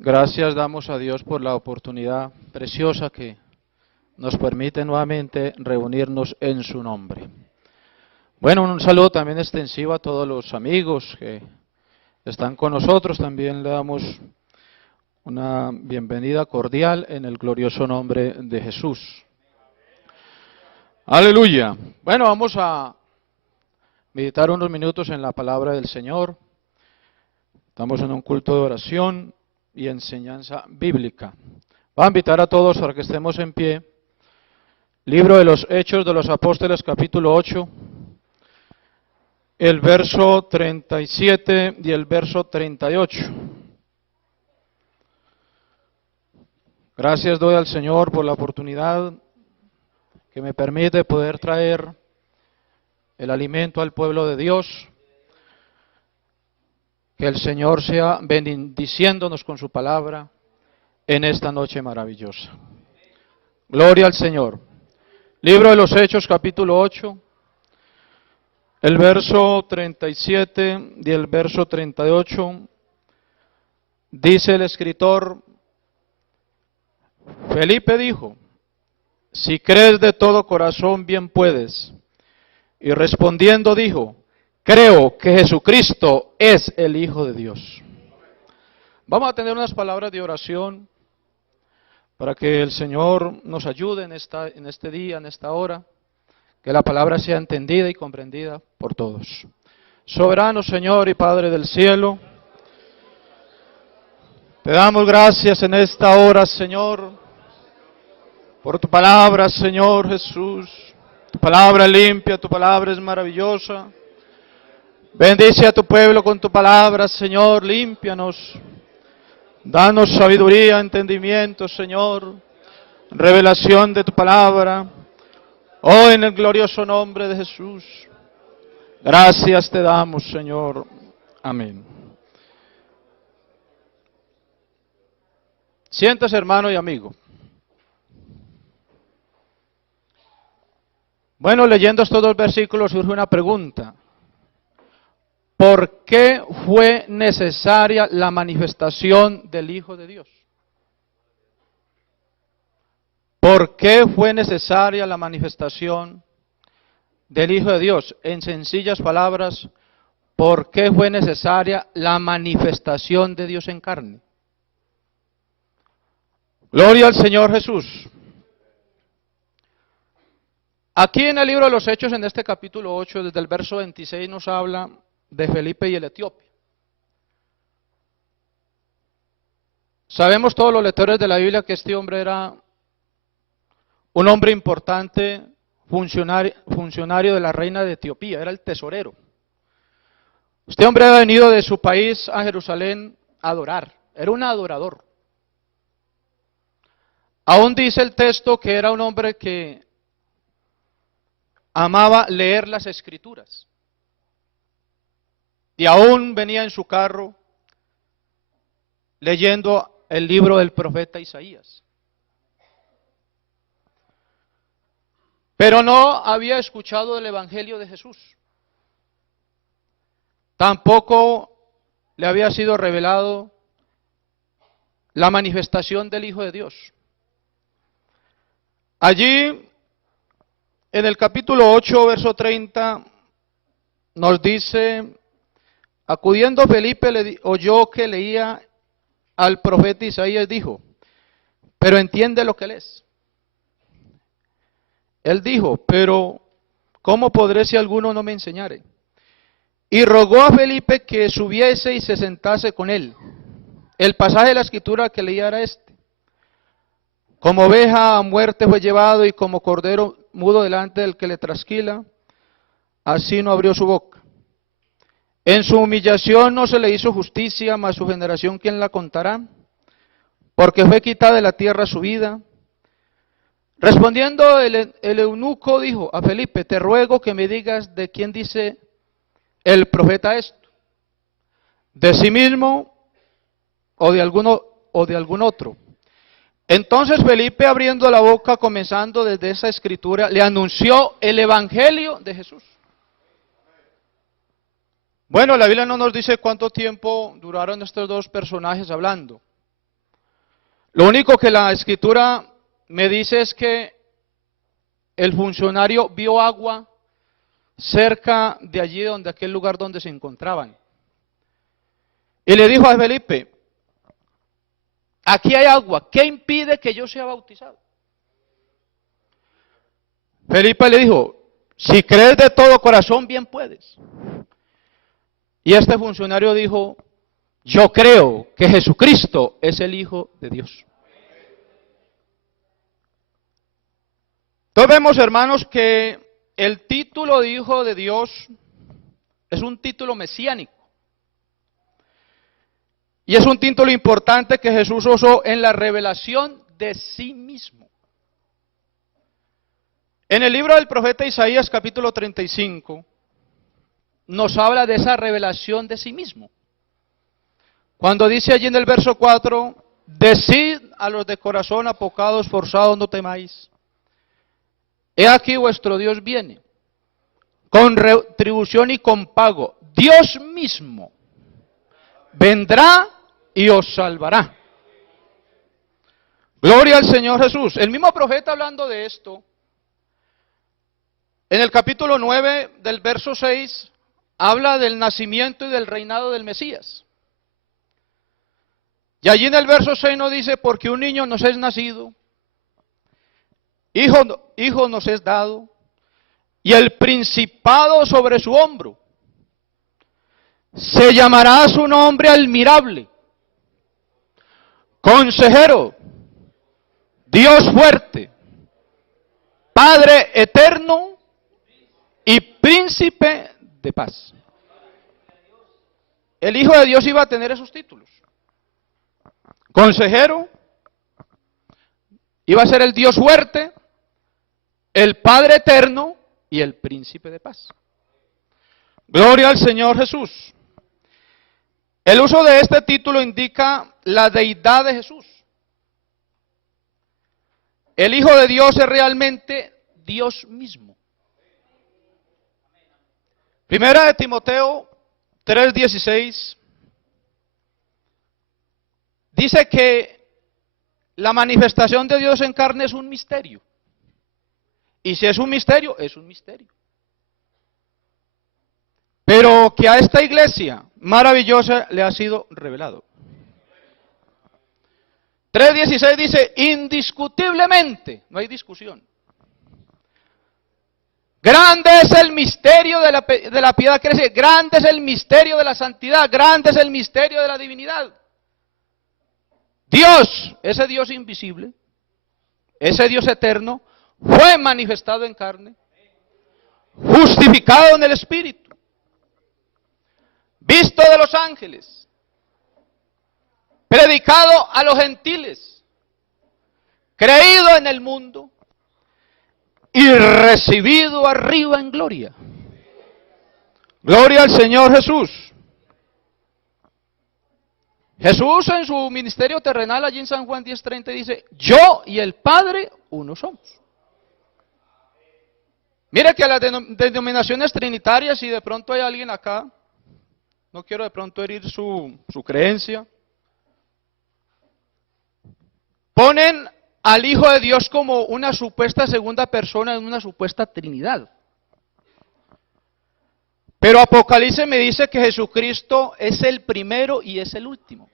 Gracias damos a Dios por la oportunidad preciosa que nos permite nuevamente reunirnos en su nombre. Bueno, un saludo también extensivo a todos los amigos que están con nosotros. También le damos una bienvenida cordial en el glorioso nombre de Jesús. Aleluya. Bueno, vamos a meditar unos minutos en la palabra del Señor. Estamos en un culto de oración y enseñanza bíblica. Voy a invitar a todos para que estemos en pie. Libro de los Hechos de los Apóstoles, capítulo 8, el verso 37 y el verso 38. Gracias doy al Señor por la oportunidad que me permite poder traer el alimento al pueblo de Dios. Que el Señor sea bendiciéndonos con su palabra en esta noche maravillosa. Gloria al Señor. Libro de los Hechos, capítulo 8, el verso 37 y el verso 38, dice el escritor, Felipe dijo, si crees de todo corazón bien puedes. Y respondiendo dijo, creo que Jesucristo es el Hijo de Dios. Vamos a tener unas palabras de oración para que el Señor nos ayude en este día, en esta hora, que la palabra sea entendida y comprendida por todos. Soberano Señor y Padre del cielo, te damos gracias en esta hora, Señor, por tu palabra, Señor Jesús. Tu palabra limpia, tu palabra es maravillosa. Bendice a tu pueblo con tu palabra, Señor, límpianos. Danos sabiduría, entendimiento, Señor, revelación de tu palabra. Oh, en el glorioso nombre de Jesús. Gracias te damos, Señor. Amén. Siéntese, hermano y amigo. Bueno, leyendo estos dos versículos surge una pregunta. ¿Por qué fue necesaria la manifestación del Hijo de Dios? ¿Por qué fue necesaria la manifestación del Hijo de Dios? En sencillas palabras, ¿por qué fue necesaria la manifestación de Dios en carne? Gloria al Señor Jesús. Aquí en el libro de los Hechos, en este capítulo 8, desde el verso 26, nos habla de Felipe y el etíope. Sabemos todos los lectores de la Biblia que este hombre era un hombre importante, funcionario de la reina de Etiopía, era el tesorero. Este hombre había venido de su país a Jerusalén a adorar, era un adorador. Aún dice el texto que era un hombre que amaba leer las escrituras. Y aún venía en su carro leyendo el libro del profeta Isaías. Pero no había escuchado el Evangelio de Jesús. Tampoco le había sido revelado la manifestación del Hijo de Dios. Allí, en el capítulo 8, verso 30, nos dice, acudiendo Felipe oyó que leía al profeta Isaías, dijo, pero entiende lo que lees. Él dijo, pero ¿cómo podré si alguno no me enseñare? Y rogó a Felipe que subiese y se sentase con él. El pasaje de la escritura que leía era este. Como oveja a muerte fue llevado y como cordero mudo delante del que le trasquila, así no abrió su boca. En su humillación no se le hizo justicia, mas su generación ¿quién la contará? Porque fue quitada de la tierra su vida. Respondiendo el eunuco dijo a Felipe, te ruego que me digas de quién dice el profeta esto, de sí mismo o de algún otro. Entonces Felipe, abriendo la boca, comenzando desde esa escritura, le anunció el evangelio de Jesús. Bueno, la Biblia no nos dice cuánto tiempo duraron estos dos personajes hablando. Lo único que la escritura me dice es que el funcionario vio agua cerca de allí, donde aquel lugar donde se encontraban. Y le dijo a Felipe, aquí hay agua, ¿qué impide que yo sea bautizado? Felipe le dijo, si crees de todo corazón, bien puedes. Y este funcionario dijo, yo creo que Jesucristo es el Hijo de Dios. Entonces vemos, hermanos, que el título de Hijo de Dios es un título mesiánico. Y es un título importante que Jesús usó en la revelación de sí mismo. En el libro del profeta Isaías, capítulo 35, nos habla de esa revelación de sí mismo. Cuando dice allí en el verso 4, decid a los de corazón apocados, forzados, no temáis. He aquí vuestro Dios viene, con retribución y con pago. Dios mismo vendrá y os salvará. Gloria al Señor Jesús. El mismo profeta hablando de esto, en el capítulo 9 del verso 6, habla del nacimiento y del reinado del Mesías. Y allí en el verso 6 nos dice, porque un niño nos es nacido, hijo nos es dado, y el principado sobre su hombro. Se llamará su nombre admirable, consejero, Dios fuerte, Padre eterno y príncipe de paz. El Hijo de Dios iba a tener esos títulos. Consejero, iba a ser el Dios fuerte, el Padre eterno y el príncipe de paz. Gloria al Señor Jesús. El uso de este título indica la deidad de Jesús. El Hijo de Dios es realmente Dios mismo. Primera de Timoteo 3:16 dice que la manifestación de Dios en carne es un misterio. Y si es un misterio, es un misterio. Pero que a esta iglesia maravillosa le ha sido revelado. 3:16 dice, indiscutiblemente, no hay discusión. Grande es el misterio de la piedad, quiere decir, grande es el misterio de la santidad, grande es el misterio de la divinidad. Dios, ese Dios invisible, ese Dios eterno, fue manifestado en carne, justificado en el Espíritu, visto de los ángeles, predicado a los gentiles, creído en el mundo y recibido arriba en gloria. Gloria al Señor Jesús. Jesús en su ministerio terrenal allí en San Juan 10:30 dice, yo y el Padre uno somos. Mire que a las denominaciones trinitarias, si de pronto hay alguien acá, no quiero de pronto herir su creencia, ponen al Hijo de Dios como una supuesta segunda persona en una supuesta Trinidad. Pero Apocalipsis me dice que Jesucristo es el primero y es el último.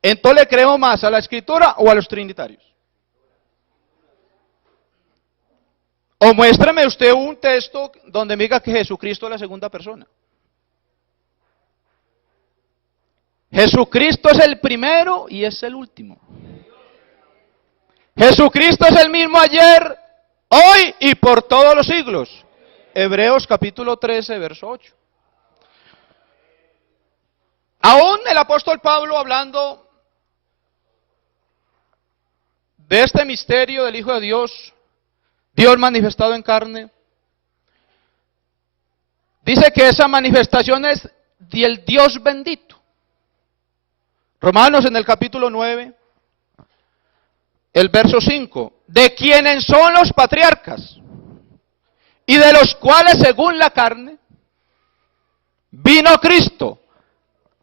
Entonces, ¿le creemos más a la Escritura o a los trinitarios? O muéstrame usted un texto donde me diga que Jesucristo es la segunda persona. Jesucristo es el primero y es el último. Jesucristo es el mismo ayer, hoy y por todos los siglos. Hebreos capítulo 13, verso 8. Aún el apóstol Pablo, hablando de este misterio del Hijo de Dios, Dios manifestado en carne, dice que esa manifestación es del Dios bendito. Romanos en el capítulo 9, el verso 5, de quienes son los patriarcas, y de los cuales según la carne, vino Cristo,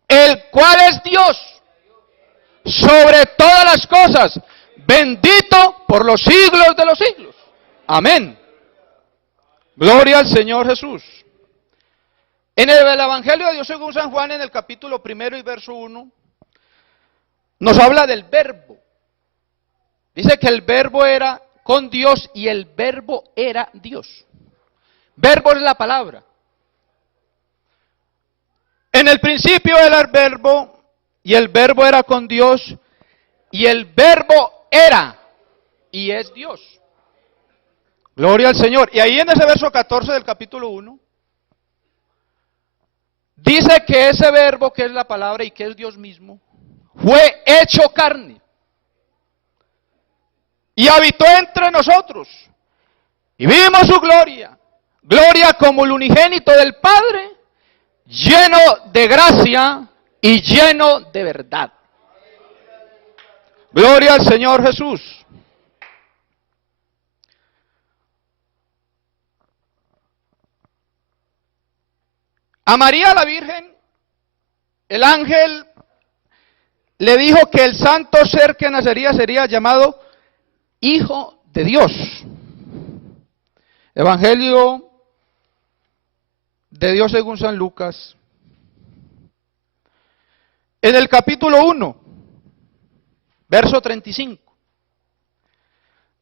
el cual es Dios, sobre todas las cosas, bendito por los siglos de los siglos. Amén. Gloria al Señor Jesús. En el Evangelio de Dios según San Juan, en el capítulo 1 y verso 1, nos habla del verbo. Dice que el verbo era con Dios y el verbo era Dios. Verbo es la palabra. En el principio era el verbo y el verbo era con Dios y el verbo era y es Dios. Gloria al Señor. Y ahí en ese verso 14 del capítulo 1, dice que ese verbo que es la palabra y que es Dios mismo, fue hecho carne y habitó entre nosotros y vimos su gloria, gloria como el unigénito del Padre, lleno de gracia y lleno de verdad. Gloria al Señor Jesús. A María la Virgen, el ángel le dijo que el santo ser que nacería sería llamado Hijo de Dios. Evangelio de Dios según San Lucas. En el capítulo 1, verso 35.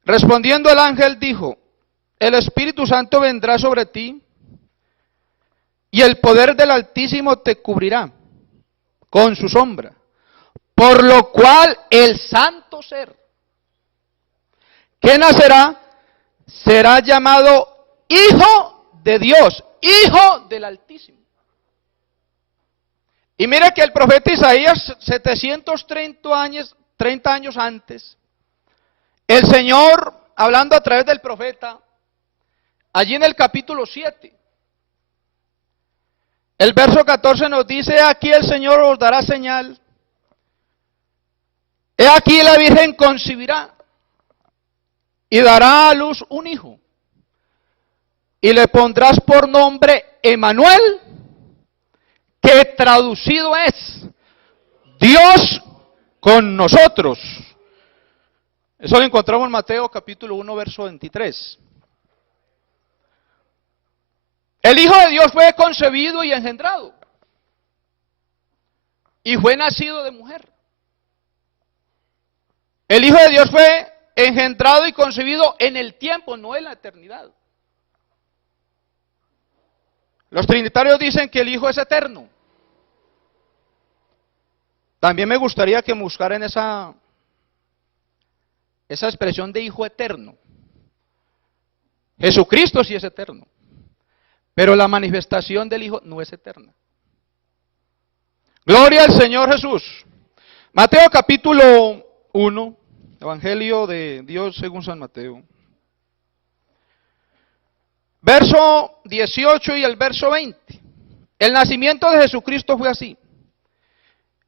Respondiendo el ángel dijo, el Espíritu Santo vendrá sobre ti y el poder del Altísimo te cubrirá con su sombra. Por lo cual el santo ser que nacerá será llamado Hijo de Dios, Hijo del Altísimo. Y mire que el profeta Isaías, 30 años antes, el Señor, hablando a través del profeta, allí en el capítulo 7, el verso 14 nos dice, aquí el Señor os dará señal, he aquí la Virgen concebirá y dará a luz un hijo, y le pondrás por nombre Emmanuel, que traducido es Dios con nosotros. Eso lo encontramos en Mateo capítulo 1, verso 23. El Hijo de Dios fue concebido y engendrado, y fue nacido de mujer. El Hijo de Dios fue engendrado y concebido en el tiempo, no en la eternidad. Los trinitarios dicen que el Hijo es eterno. También me gustaría que buscaran esa expresión de Hijo eterno. Jesucristo sí es eterno, pero la manifestación del Hijo no es eterna. Gloria al Señor Jesús. Mateo capítulo 1, Evangelio de Dios según San Mateo. Verso 18 y el verso 20. El nacimiento de Jesucristo fue así.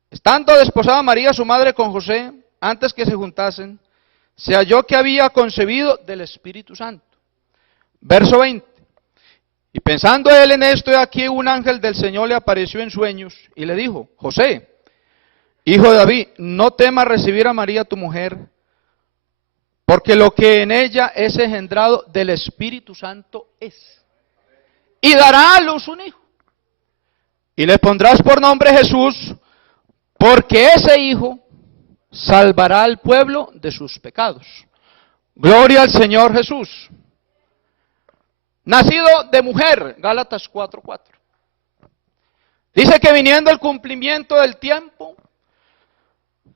Estando desposada María, su madre, con José, antes que se juntasen, se halló que había concebido del Espíritu Santo. Verso 20. Y pensando él en esto, he aquí un ángel del Señor le apareció en sueños y le dijo, José, hijo de David, no temas recibir a María tu mujer, porque lo que en ella es engendrado del Espíritu Santo es. Y dará a luz un hijo, y le pondrás por nombre Jesús, porque ese hijo salvará al pueblo de sus pecados. Gloria al Señor Jesús. Nacido de mujer, Gálatas 4:4. Dice que viniendo el cumplimiento del tiempo,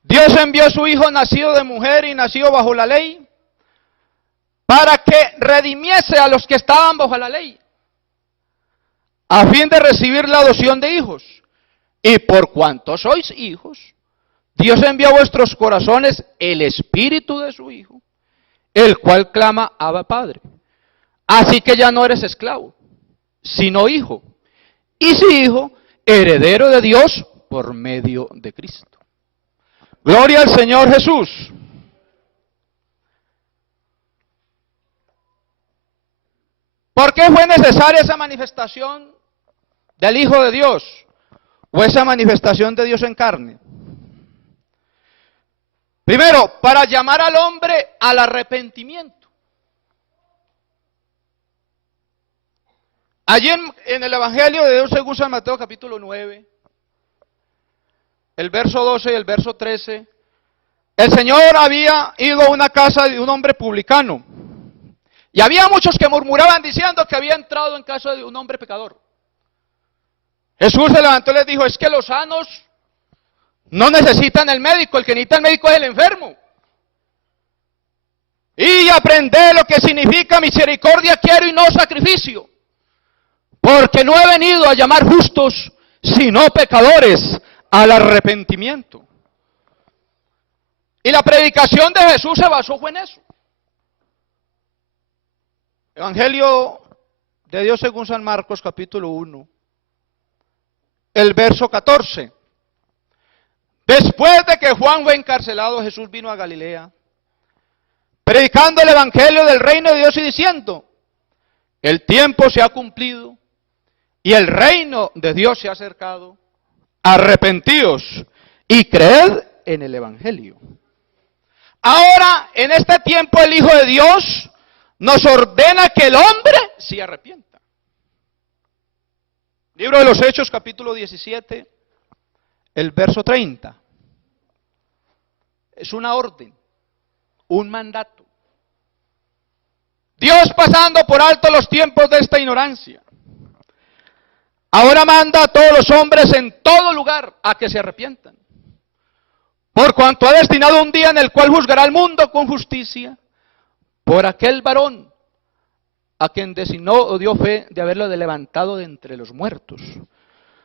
Dios envió a su Hijo nacido de mujer y nacido bajo la ley, para que redimiese a los que estaban bajo la ley, a fin de recibir la adopción de hijos. Y por cuanto sois hijos, Dios envió a vuestros corazones el Espíritu de su Hijo, el cual clama, Abba Padre. Así que ya no eres esclavo, sino hijo. Y si hijo, heredero de Dios por medio de Cristo. Gloria al Señor Jesús. ¿Por qué fue necesaria esa manifestación del Hijo de Dios? O esa manifestación de Dios en carne. Primero, para llamar al hombre al arrepentimiento. Allí en el Evangelio de Dios según San Mateo capítulo 9, el verso 12 y el verso 13, el Señor había ido a una casa de un hombre publicano. Y había muchos que murmuraban diciendo que había entrado en casa de un hombre pecador. Jesús se levantó y les dijo, es que los sanos no necesitan el médico, el que necesita el médico es el enfermo. Y aprended lo que significa misericordia quiero y no sacrificio. Porque no he venido a llamar justos, sino pecadores al arrepentimiento. Y la predicación de Jesús se basó en eso. Evangelio de Dios según San Marcos, capítulo 1, el verso 14. Después de que Juan fue encarcelado, Jesús vino a Galilea, predicando el Evangelio del reino de Dios y diciendo, el tiempo se ha cumplido y el reino de Dios se ha acercado. Arrepentíos y creed en el Evangelio. Ahora, en este tiempo, el Hijo de Dios nos ordena que el hombre se arrepienta. Libro de los Hechos, capítulo 17, el verso 30. Es una orden, un mandato. Dios pasando por alto los tiempos de esta ignorancia, ahora manda a todos los hombres en todo lugar a que se arrepientan. Por cuanto ha destinado un día en el cual juzgará al mundo con justicia, por aquel varón a quien designó o dio fe de haberlo levantado de entre los muertos.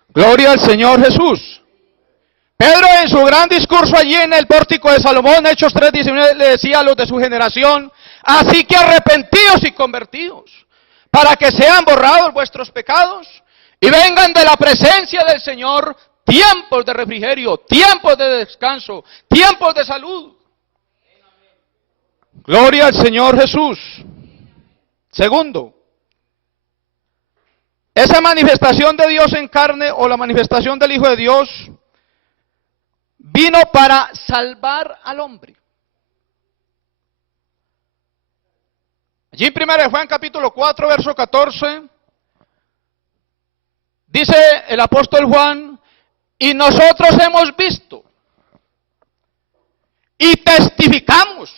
Gloria al Señor Jesús. Pedro en su gran discurso allí en el pórtico de Salomón, Hechos 3:19, le decía a los de su generación, así que arrepentíos y convertíos, para que sean borrados vuestros pecados, y vengan de la presencia del Señor tiempos de refrigerio, tiempos de descanso, tiempos de salud. Gloria al Señor Jesús. Segundo, esa manifestación de Dios en carne o la manifestación del Hijo de Dios vino para salvar al hombre. Allí en 1 Juan capítulo 4, verso 14, dice el apóstol Juan, y nosotros hemos visto y testificamos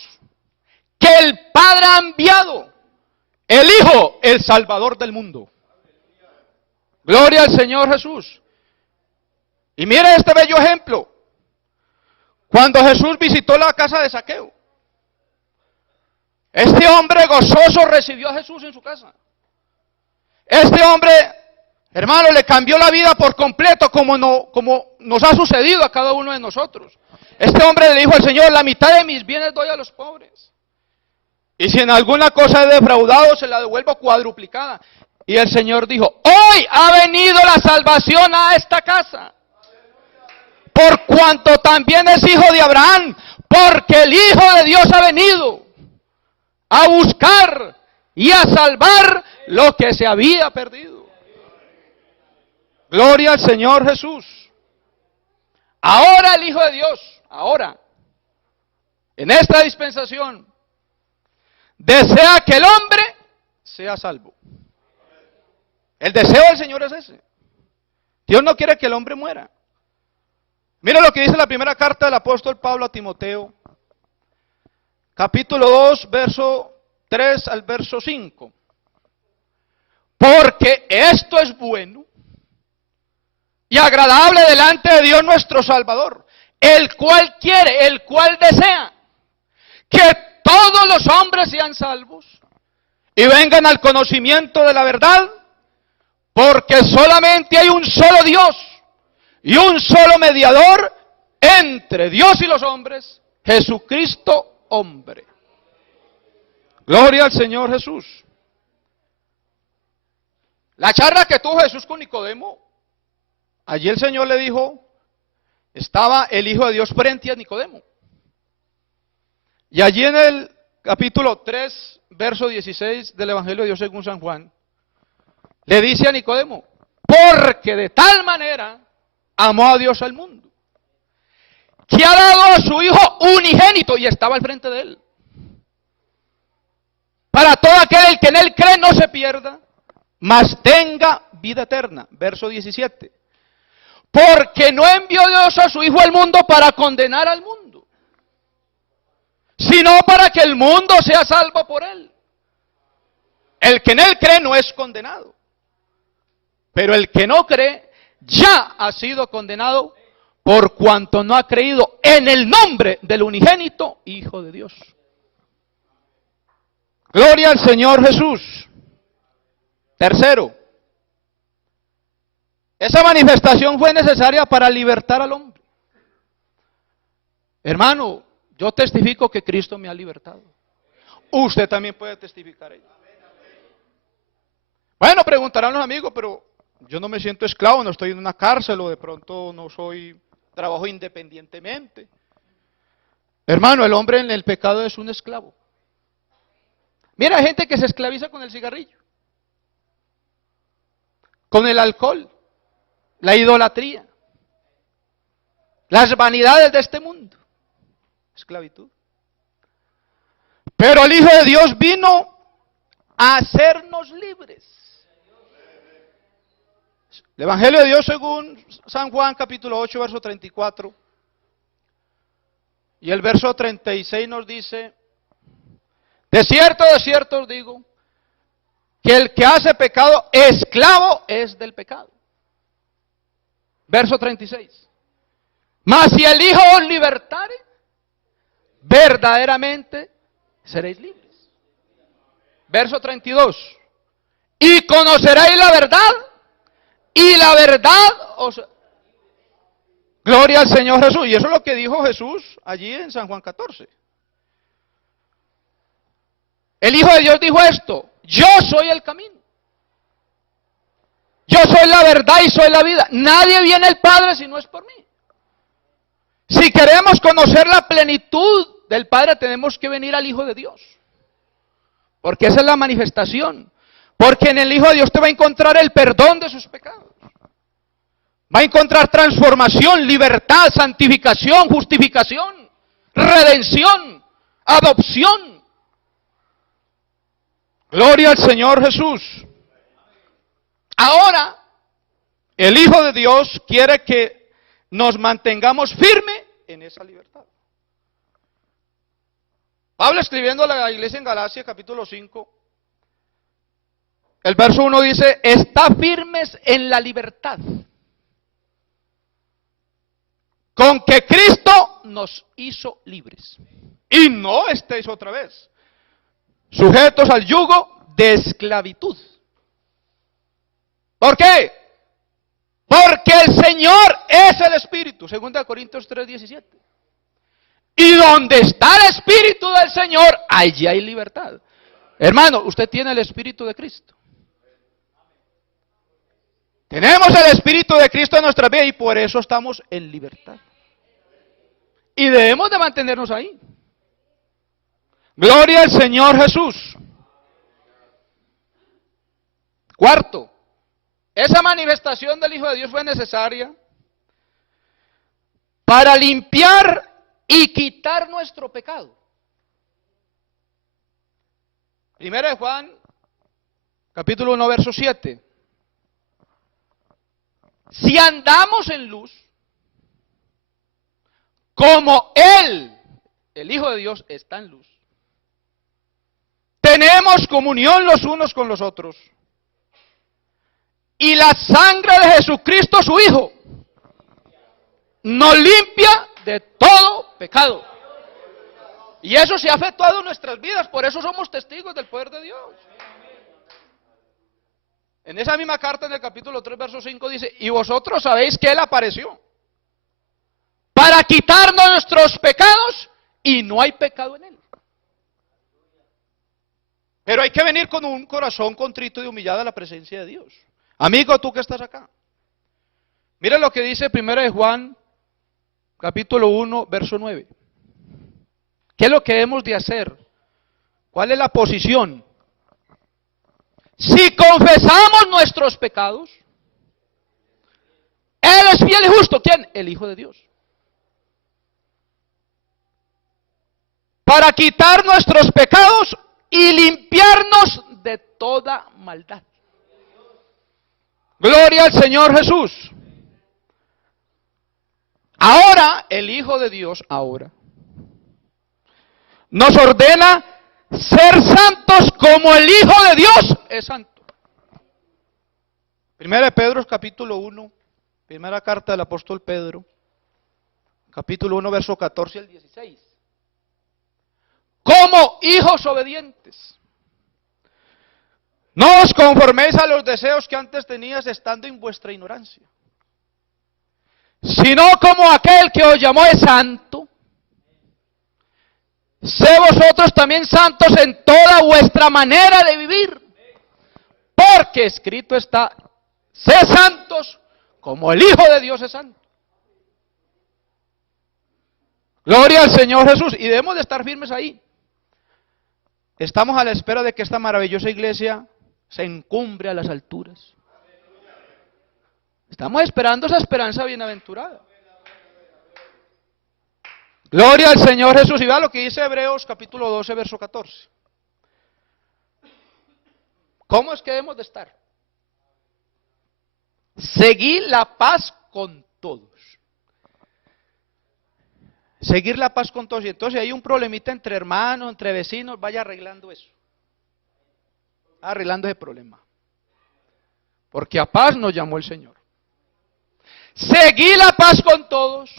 que el Padre ha enviado el Hijo, el Salvador del mundo. Gloria al Señor Jesús. Y mire este bello ejemplo. Cuando Jesús visitó la casa de Zaqueo, este hombre gozoso recibió a Jesús en su casa. Este hombre, hermano, le cambió la vida por completo, como nos ha sucedido a cada uno de nosotros. Este hombre le dijo al Señor, la mitad de mis bienes doy a los pobres. Y si en alguna cosa he defraudado, se la devuelvo cuadruplicada. Y el Señor dijo, hoy ha venido la salvación a esta casa. Por cuanto también es hijo de Abraham, porque el Hijo de Dios ha venido a buscar y a salvar lo que se había perdido. Gloria al Señor Jesús. Ahora el Hijo de Dios, ahora, en esta dispensación, desea que el hombre sea salvo. El deseo del Señor es ese. Dios no quiere que el hombre muera. Mira lo que dice la primera carta del apóstol Pablo a Timoteo, capítulo 2, verso 3 al verso 5. Porque esto es bueno y agradable delante de Dios nuestro Salvador, el cual quiere, el cual desea que todos los hombres sean salvos y vengan al conocimiento de la verdad, porque solamente hay un solo Dios y un solo mediador entre Dios y los hombres, Jesucristo hombre. Gloria al Señor Jesús. La charla que tuvo Jesús con Nicodemo, allí el Señor le dijo, estaba el Hijo de Dios frente a Nicodemo. Y allí en el capítulo 3, verso 16 del Evangelio de Dios según San Juan, le dice a Nicodemo, porque de tal manera amó a Dios al mundo, que ha dado a su Hijo unigénito, Cristo y estaba al frente de él. Para todo aquel que en él cree no se pierda, mas tenga vida eterna. Verso 17. Porque no envió Dios a su Hijo al mundo para condenar al mundo, sino para que el mundo sea salvo por él. El que en él cree no es condenado, pero el que no cree ya ha sido condenado por cuanto no ha creído en el nombre del unigénito Hijo de Dios. Gloria al Señor Jesús. Tercero, esa manifestación fue necesaria para libertar al hombre. Hermano, yo testifico que Cristo me ha libertado. Usted también puede testificar ello. Bueno, preguntarán los amigos, pero yo no me siento esclavo, no estoy en una cárcel o de pronto no trabajo independientemente. Hermano, el hombre en el pecado es un esclavo. Mira, hay gente que se esclaviza con el cigarrillo, con el alcohol, la idolatría, las vanidades de este mundo. Esclavitud. Pero el Hijo de Dios vino a hacernos libres. El Evangelio de Dios según San Juan capítulo 8, verso 34. Y el verso 36 nos dice: de cierto os digo, que el que hace pecado, esclavo es del pecado. Verso 36. Mas si el Hijo os libertare, verdaderamente seréis libres. Verso 32. Y conoceréis la verdad, y la verdad os... Gloria al Señor Jesús. Y eso es lo que dijo Jesús allí en San Juan 14. El Hijo de Dios dijo esto: yo soy el camino, yo soy la verdad y soy la vida. Nadie viene al Padre si no es por mí. Si queremos conocer la plenitud del Padre, tenemos que venir al Hijo de Dios, porque esa es la manifestación. Porque en el Hijo de Dios te va a encontrar el perdón de sus pecados, va a encontrar transformación, libertad, santificación, justificación, redención, adopción. Gloria al Señor Jesús. Ahora, el Hijo de Dios quiere que nos mantengamos firmes en esa libertad. Pablo, escribiendo a la iglesia en Galacia, capítulo 5, el verso 1 dice: está firmes en la libertad con que Cristo nos hizo libres. Y no estéis otra vez sujetos al yugo de esclavitud. ¿Por qué? Porque el Señor es el Espíritu, 2 Corintios 3:17. Y donde está el Espíritu del Señor, allí hay libertad. Hermano, usted tiene el Espíritu de Cristo. Tenemos el Espíritu de Cristo en nuestra vida y por eso estamos en libertad. Y debemos de mantenernos ahí. Gloria al Señor Jesús. Cuarto, esa manifestación del Hijo de Dios fue necesaria para limpiar y quitar nuestro pecado. Primera de Juan, capítulo 1, verso 7. Si andamos en luz, como Él, el Hijo de Dios, está en luz, tenemos comunión los unos con los otros. Y la sangre de Jesucristo, su Hijo, nos limpia de todo pecado. Y eso se ha efectuado en nuestras vidas, por eso somos testigos del poder de Dios. En esa misma carta, en el capítulo 3, verso 5, dice: y vosotros sabéis que Él apareció para quitarnos nuestros pecados, y no hay pecado en Él. Pero hay que venir con un corazón contrito y humillado a la presencia de Dios. Amigo, tú que estás acá, mira lo que dice 1 de Juan, capítulo 1, verso 9. ¿Qué es lo que hemos de hacer? ¿Cuál es la posición? Si confesamos nuestros pecados, Él es fiel y justo. ¿Quién? El Hijo de Dios. para quitar nuestros pecados y limpiarnos de toda maldad. Gloria al Señor Jesús. Ahora, el Hijo de Dios, ahora, nos ordena ser santos como el Hijo de Dios es santo. Primera de Pedro, capítulo 1, primera carta del apóstol Pedro, capítulo 1, verso 14 al 16. Como hijos obedientes, no os conforméis a los deseos que antes tenías estando en vuestra ignorancia, sino como aquel que os llamó es santo, sé vosotros también santos en toda vuestra manera de vivir, porque escrito está, sé santos como el Hijo de Dios es santo. Gloria al Señor Jesús, y debemos de estar firmes ahí. Estamos a la espera de que esta maravillosa iglesia se encumbre a las alturas. Estamos esperando esa esperanza bienaventurada. Gloria al Señor Jesús. Y vea lo que dice Hebreos capítulo 12, verso 14. ¿Cómo es que debemos de estar? Seguir la paz con todos. Seguir la paz con todos. Y entonces hay un problemita entre hermanos, entre vecinos, vaya arreglando eso. Arreglando ese problema. Porque a paz nos llamó el Señor. Seguir la paz con todos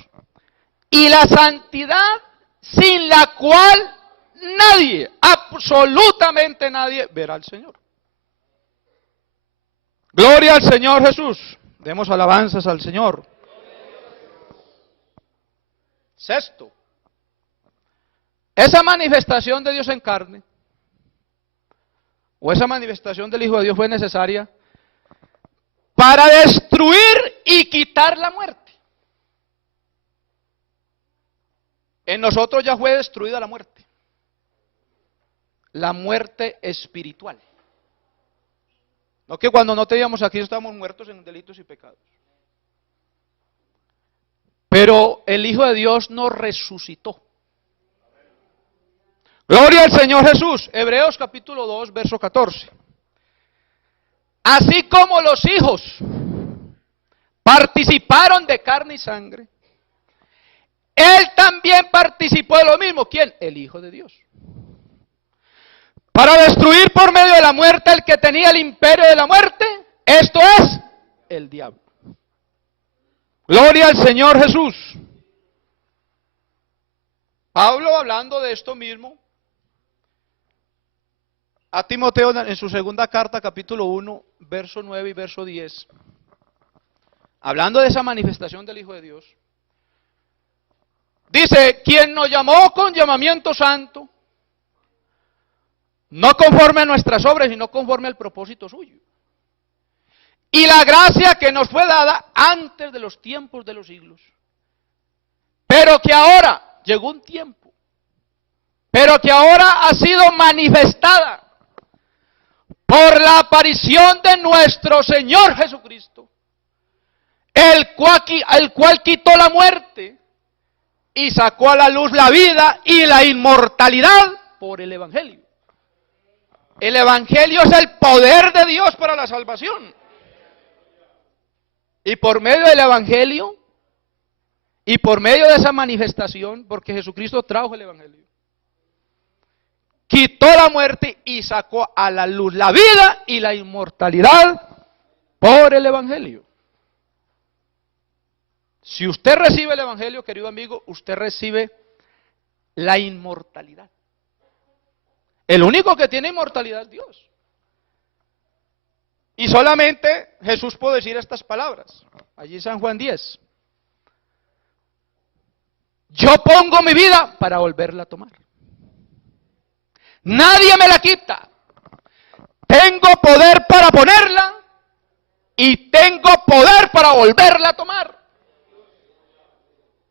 y la santidad sin la cual nadie, absolutamente nadie, verá al Señor. Gloria al Señor Jesús. Demos alabanzas al Señor. Sexto, esa manifestación de Dios en carne, o esa manifestación del Hijo de Dios fue necesaria para destruir y quitar la muerte. En nosotros ya fue destruida la muerte espiritual. No que cuando no teníamos aquí estamos muertos en delitos y pecados. Pero el Hijo de Dios nos resucitó. Gloria al Señor Jesús. Hebreos capítulo 2, verso 14. Así como los hijos participaron de carne y sangre, Él también participó de lo mismo. ¿Quién? El Hijo de Dios. Para destruir por medio de la muerte el que tenía el imperio de la muerte, esto es el diablo. Gloria al Señor Jesús. Pablo, hablando de esto mismo, a Timoteo en su segunda carta, capítulo 1, verso 9 y verso 10, hablando de esa manifestación del Hijo de Dios, dice, quien nos llamó con llamamiento santo, no conforme a nuestras obras, sino conforme al propósito suyo. Y la gracia que nos fue dada antes de los tiempos de los siglos. Pero que ahora, llegó un tiempo, pero que ahora ha sido manifestada por la aparición de nuestro Señor Jesucristo, el cual quitó la muerte y sacó a la luz la vida y la inmortalidad por el Evangelio. El Evangelio es el poder de Dios para la salvación. Y por medio del Evangelio, y por medio de esa manifestación, porque Jesucristo trajo el Evangelio, quitó la muerte y sacó a la luz la vida y la inmortalidad por el Evangelio. Si usted recibe el Evangelio, querido amigo, usted recibe la inmortalidad. El único que tiene inmortalidad es Dios. Y solamente Jesús puede decir estas palabras, allí en San Juan 10. Yo pongo mi vida para volverla a tomar. Nadie me la quita. Tengo poder para ponerla y tengo poder para volverla a tomar.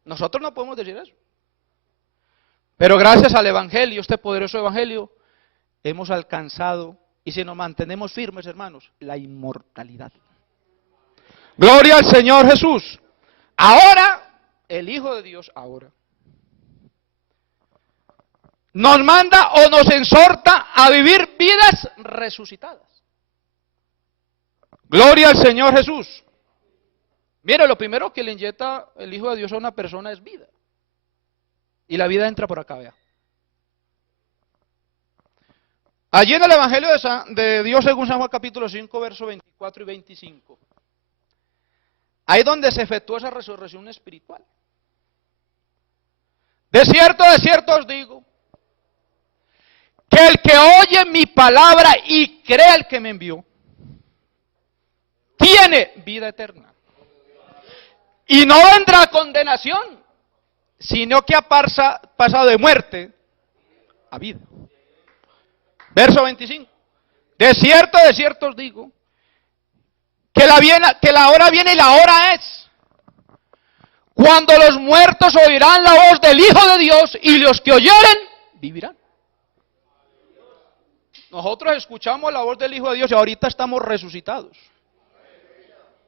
Nosotros no podemos decir eso. Pero gracias al Evangelio, este poderoso Evangelio, hemos alcanzado, y si nos mantenemos firmes, hermanos, la inmortalidad. Gloria al Señor Jesús. Ahora, el Hijo de Dios, ahora, nos manda o nos exhorta a vivir vidas resucitadas. Gloria al Señor Jesús. Mire, lo primero que le inyecta el Hijo de Dios a una persona es vida. Y la vida entra por acá, vea. Allí en el Evangelio de Dios según San Juan capítulo 5, versos 24 y 25. Ahí donde se efectuó esa resurrección espiritual. De cierto os digo, que el que oye mi palabra y cree al que me envió, tiene vida eterna. Y no vendrá a condenación, sino que ha pasado de muerte a vida. Verso 25. De cierto os digo, que la hora viene y la hora es, cuando los muertos oirán la voz del Hijo de Dios, y los que oyeren, vivirán. Nosotros escuchamos la voz del Hijo de Dios y ahorita estamos resucitados.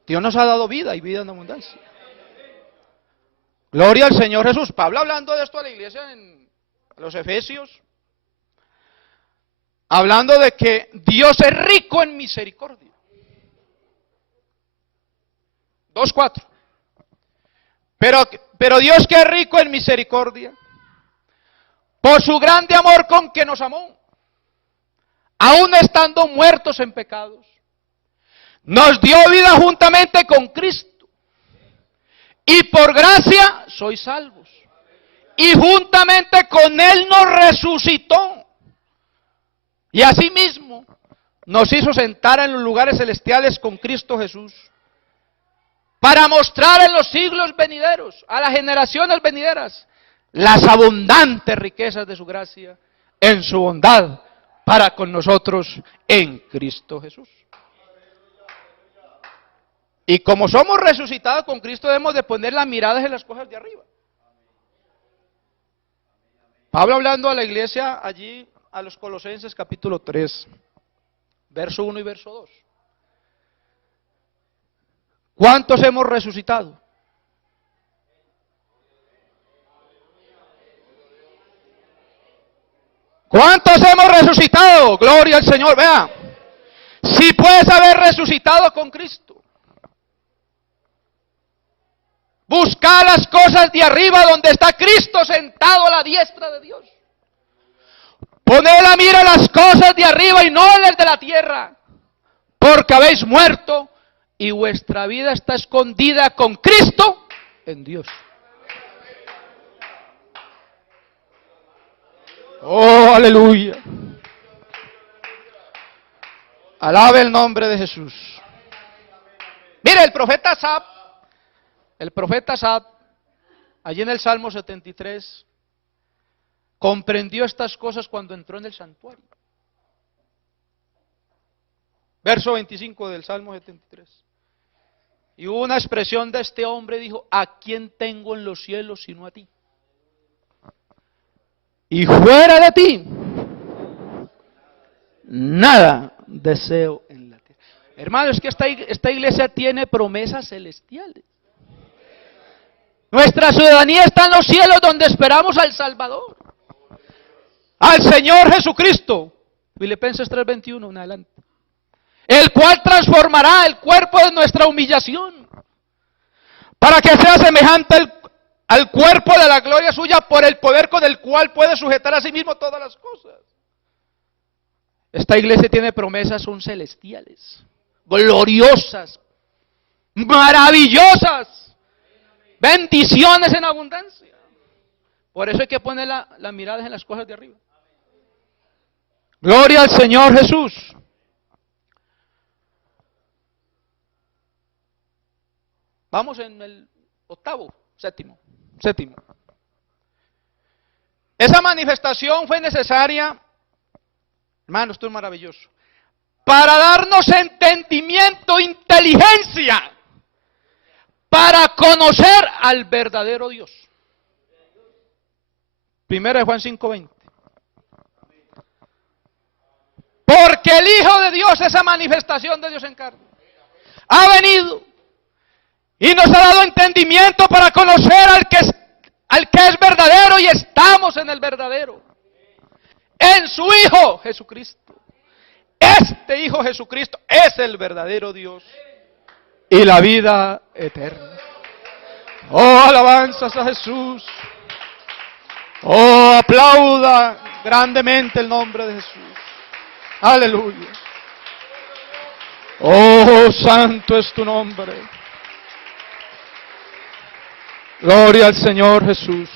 Dios nos ha dado vida y vida en abundancia. Gloria al Señor Jesús. Pablo hablando de esto a la iglesia a los Efesios, hablando de que Dios es rico en misericordia. 2:4. Pero Dios, que es rico en misericordia, por su grande amor con que nos amó, aun estando muertos en pecados, nos dio vida juntamente con Cristo. Y por gracia sois salvos. Y juntamente con Él nos resucitó. Y asimismo nos hizo sentar en los lugares celestiales con Cristo Jesús, para mostrar en los siglos venideros, a las generaciones venideras, las abundantes riquezas de su gracia en su bondad para con nosotros en Cristo Jesús. Y como somos resucitados con Cristo, debemos de poner las miradas en las cosas de arriba. Pablo hablando a la iglesia allí, a los Colosenses capítulo 3, verso 1 y verso 2. ¿Cuántos hemos resucitado? ¿Cuántos hemos resucitado? Gloria al Señor. Vea, si puedes haber resucitado con Cristo, busca las cosas de arriba donde está Cristo sentado a la diestra de Dios. Poned la mira en las cosas de arriba y no en las de la tierra, porque habéis muerto y vuestra vida está escondida con Cristo en Dios. Oh, aleluya. Alabe el nombre de Jesús. Mire, el profeta Asaf, allí en el Salmo 73, comprendió estas cosas cuando entró en el santuario. Verso 25 del Salmo 73. Y hubo una expresión de este hombre, dijo: ¿a quién tengo en los cielos sino a ti? Y fuera de ti, nada deseo en la tierra. Hermanos, es que esta iglesia tiene promesas celestiales. Nuestra ciudadanía está en los cielos, donde esperamos al Salvador, al Señor Jesucristo. Filipenses 3:21 en adelante. El cual transformará el cuerpo de nuestra humillación, para que sea semejante al cuerpo de la gloria suya, por el poder con el cual puede sujetar a sí mismo todas las cosas. Esta iglesia tiene promesas, son celestiales, gloriosas, maravillosas, bendiciones en abundancia. Por eso hay que poner las miradas en las cosas de arriba. Gloria al Señor Jesús. Vamos en el séptimo. Esa manifestación fue necesaria, hermano, esto es maravilloso, para darnos entendimiento, inteligencia, para conocer al verdadero Dios. Primera de Juan 5:20. Porque el Hijo de Dios, esa manifestación de Dios en carne, ha venido y nos ha dado entendimiento para conocer al que es verdadero, y estamos en el verdadero. en su Hijo Jesucristo. Este Hijo Jesucristo es el verdadero Dios y la vida eterna. Oh, alabanzas a Jesús. Oh, aplauda grandemente el nombre de Jesús. Aleluya. Oh, santo es tu nombre. Gloria al Señor Jesús.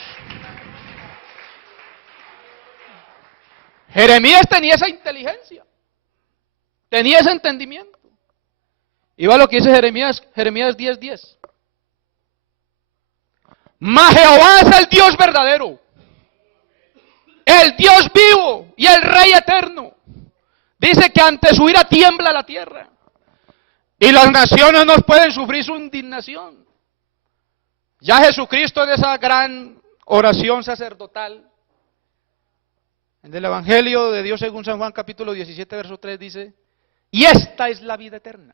Jeremías tenía esa inteligencia, tenía ese entendimiento. Y va lo que dice Jeremías 10:10. Mas Jehová es el Dios verdadero, el Dios vivo y el Rey eterno. Dice que ante su ira tiembla la tierra y las naciones no pueden sufrir su indignación. Ya Jesucristo en esa gran oración sacerdotal, en el Evangelio de Dios según San Juan capítulo 17 verso 3 dice, y esta es la vida eterna.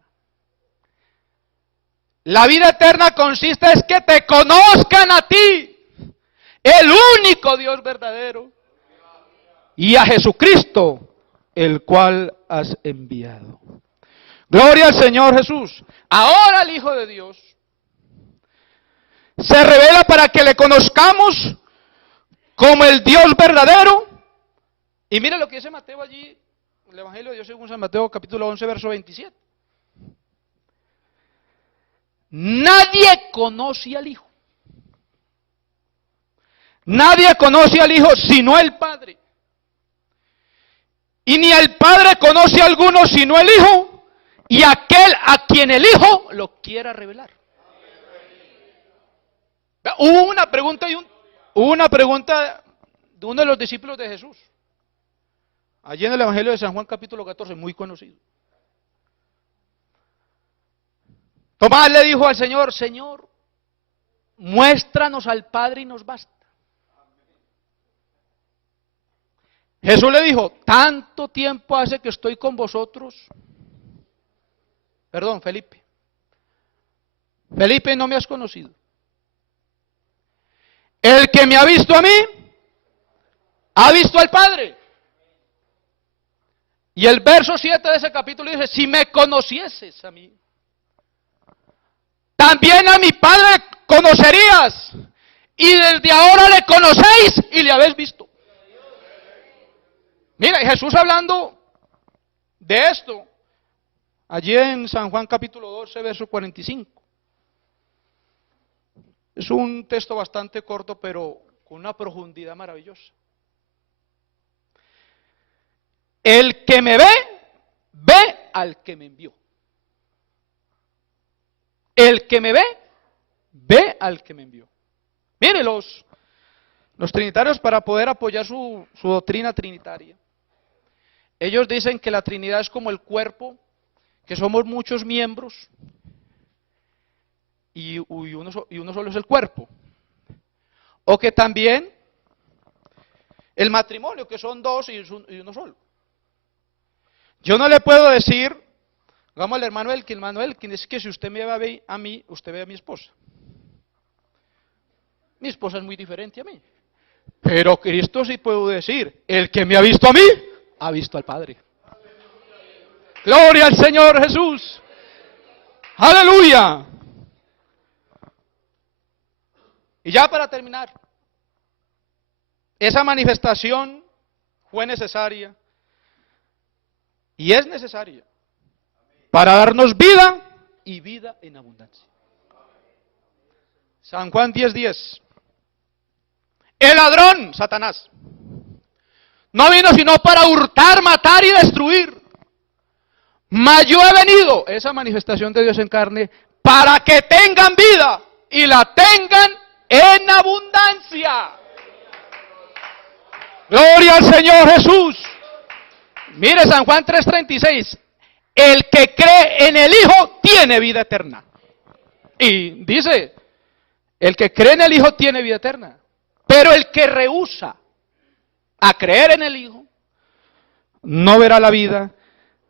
La vida eterna consiste en que te conozcan a ti, el único Dios verdadero, y a Jesucristo, el cual has enviado. Gloria al Señor Jesús. Ahora el Hijo de Dios se revela para que le conozcamos como el Dios verdadero. Y mire lo que dice Mateo allí, el Evangelio de Dios según San Mateo capítulo 11 verso 27. Nadie conoce al Hijo. Nadie conoce al Hijo sino el Padre. Y ni el Padre conoce a alguno sino el Hijo y aquel a quien el Hijo lo quiera revelar. Hubo una pregunta de uno de los discípulos de Jesús. Allí en el Evangelio de San Juan capítulo 14, muy conocido. Tomás le dijo al Señor, Señor, muéstranos al Padre y nos basta. Jesús le dijo, tanto tiempo hace que estoy con vosotros. Perdón, Felipe. Felipe, no me has conocido. El que me ha visto a mí, ha visto al Padre. Y el verso 7 de ese capítulo dice, si me conocieses a mí, también a mi Padre conocerías. Y desde ahora le conocéis y le habéis visto. Mira, Jesús hablando de esto, allí en San Juan capítulo 12, verso 45. Es un texto bastante corto, pero con una profundidad maravillosa. El que me ve, ve al que me envió. El que me ve, ve al que me envió. Mire, los trinitarios, para poder apoyar su doctrina trinitaria, ellos dicen que la Trinidad es como el cuerpo, que somos muchos miembros, y uno solo es el cuerpo. O que también el matrimonio, que son dos y uno solo. Yo no le puedo decir, digamos al hermano Elkin, es que si usted me ve a mí, usted ve a mi esposa. Mi esposa es muy diferente a mí. Pero Cristo sí puedo decir, el que me ha visto a mí, ha visto al Padre. Gloria al Señor Jesús. Aleluya. Y ya para terminar, esa manifestación fue necesaria y es necesaria para darnos vida y vida en abundancia. San Juan 10:10. El ladrón, Satanás, no vino sino para hurtar, matar y destruir. Mas yo he venido, esa manifestación de Dios en carne, para que tengan vida y la tengan en abundancia. Gloria al Señor Jesús. Mire San Juan 3:36. El que cree en el Hijo tiene vida eterna. Y dice, el que cree en el Hijo tiene vida eterna. Pero el que rehúsa a creer en el Hijo no verá la vida,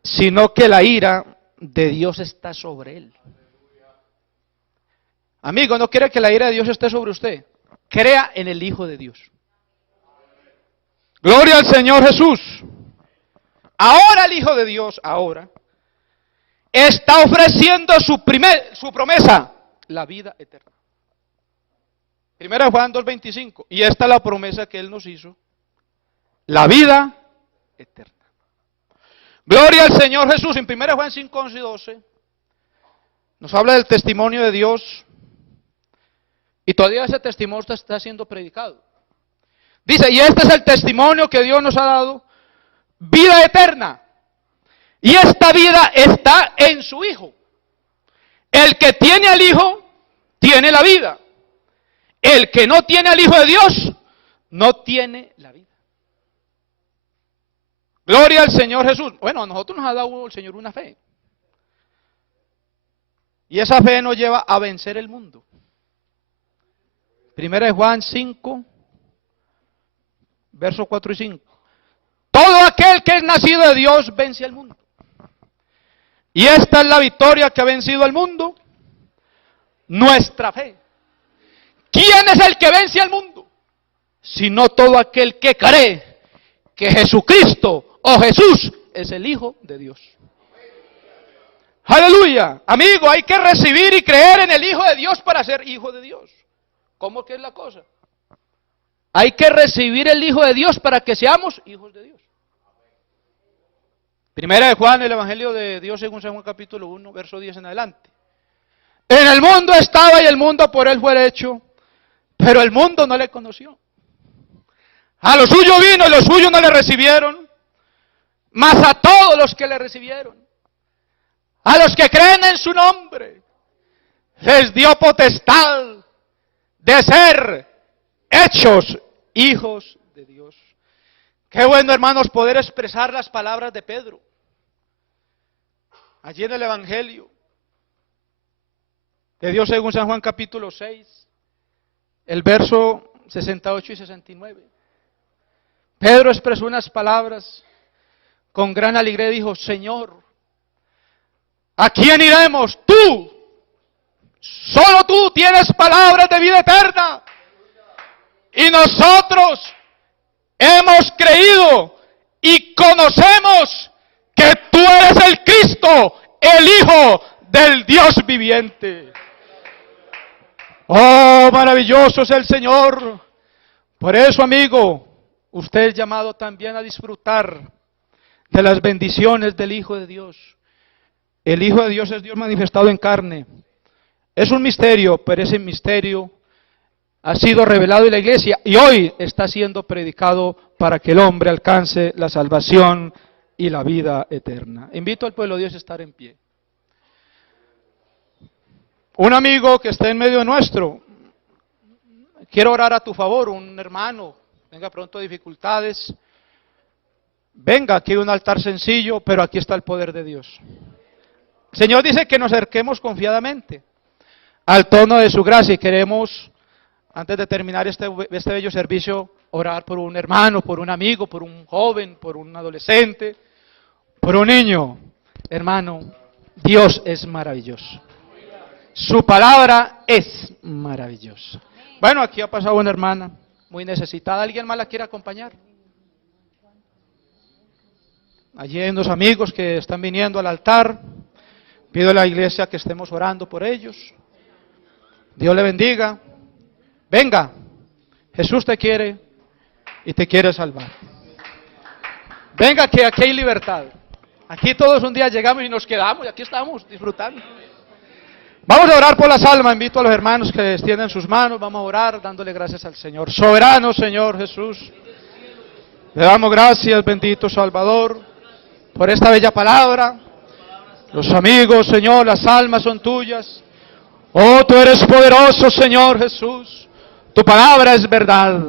sino que la ira de Dios está sobre él. Amigo, no quiere que la ira de Dios esté sobre usted. Crea en el Hijo de Dios. Gloria al Señor Jesús. Ahora el Hijo de Dios, ahora, está ofreciendo su promesa, la vida eterna. 1 Juan 2:25. Y esta es la promesa que Él nos hizo, la vida eterna. Gloria al Señor Jesús. En 1 Juan 5:11 y 12 nos habla del testimonio de Dios. Y todavía ese testimonio está siendo predicado. Dice, y este es el testimonio que Dios nos ha dado, vida eterna. Y esta vida está en su Hijo. El que tiene al Hijo, tiene la vida. El que no tiene al Hijo de Dios, no tiene la vida. Gloria al Señor Jesús. Bueno, a nosotros nos ha dado el Señor una fe. Y esa fe nos lleva a vencer el mundo. 1 Juan 5, versos 4 y 5. Todo aquel que es nacido de Dios vence al mundo. Y esta es la victoria que ha vencido al mundo, nuestra fe. ¿Quién es el que vence al mundo? Sino todo aquel que cree que Jesucristo o Jesús es el Hijo de Dios. Aleluya. Amigo, hay que recibir y creer en el Hijo de Dios para ser hijo de Dios. ¿Cómo que es la cosa? Hay que recibir el Hijo de Dios para que seamos hijos de Dios. Primera de Juan, el Evangelio de Dios según San Juan capítulo 1, verso 10 en adelante. En el mundo estaba y el mundo por él fue hecho, pero el mundo no le conoció. A lo suyo vino y los suyos no le recibieron, mas a todos los que le recibieron, a los que creen en su nombre, les dio potestad de ser hechos hijos de Dios. Qué bueno, hermanos, poder expresar las palabras de Pedro allí en el Evangelio de Dios según San Juan capítulo 6, el verso 68 y 69. Pedro expresó unas palabras con gran alegría y dijo, Señor, ¿a quién iremos? Tú, solo tú tienes palabras de vida eterna. Y nosotros hemos creído y conocemos que tú eres el Cristo, el Hijo del Dios viviente. Oh, maravilloso es el Señor. Por eso, amigo, usted es llamado también a disfrutar de las bendiciones del Hijo de Dios. El Hijo de Dios es Dios manifestado en carne. Es un misterio, pero ese misterio ha sido revelado en la iglesia y hoy está siendo predicado para que el hombre alcance la salvación y la vida eterna. Invito al pueblo de Dios a estar en pie. Un amigo que esté en medio nuestro, quiero orar a tu favor, un hermano, tenga pronto dificultades, venga, aquí hay un altar sencillo, pero aquí está el poder de Dios. El Señor dice que nos acerquemos confiadamente al trono de su gracia y queremos, antes de terminar este bello servicio, orar por un hermano, por un amigo, por un joven, por un adolescente, por un niño. Hermano, Dios es maravilloso. Su palabra es maravillosa. Bueno, aquí ha pasado una hermana muy necesitada. ¿Alguien más la quiere acompañar? Allí hay unos amigos que están viniendo al altar. Pido a la iglesia que estemos orando por ellos. Dios le bendiga. Venga, Jesús te quiere y te quiere salvar. Venga, que aquí hay libertad. Aquí todos un día llegamos y nos quedamos y aquí estamos disfrutando. Vamos a orar por las almas. Invito a los hermanos que extiendan sus manos. Vamos a orar dándole gracias al Señor. Soberano Señor Jesús, le damos gracias, bendito Salvador, por esta bella palabra. Los amigos, Señor, las almas son tuyas. Oh, tú eres poderoso, Señor Jesús. Tu palabra es verdad.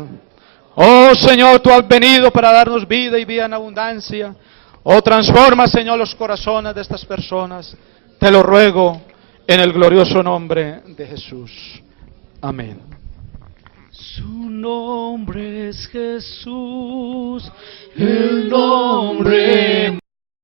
Oh, Señor, tú has venido para darnos vida y vida en abundancia. Oh, transforma, Señor, los corazones de estas personas. Te lo ruego en el glorioso nombre de Jesús. Amén. Su nombre es Jesús, el nombre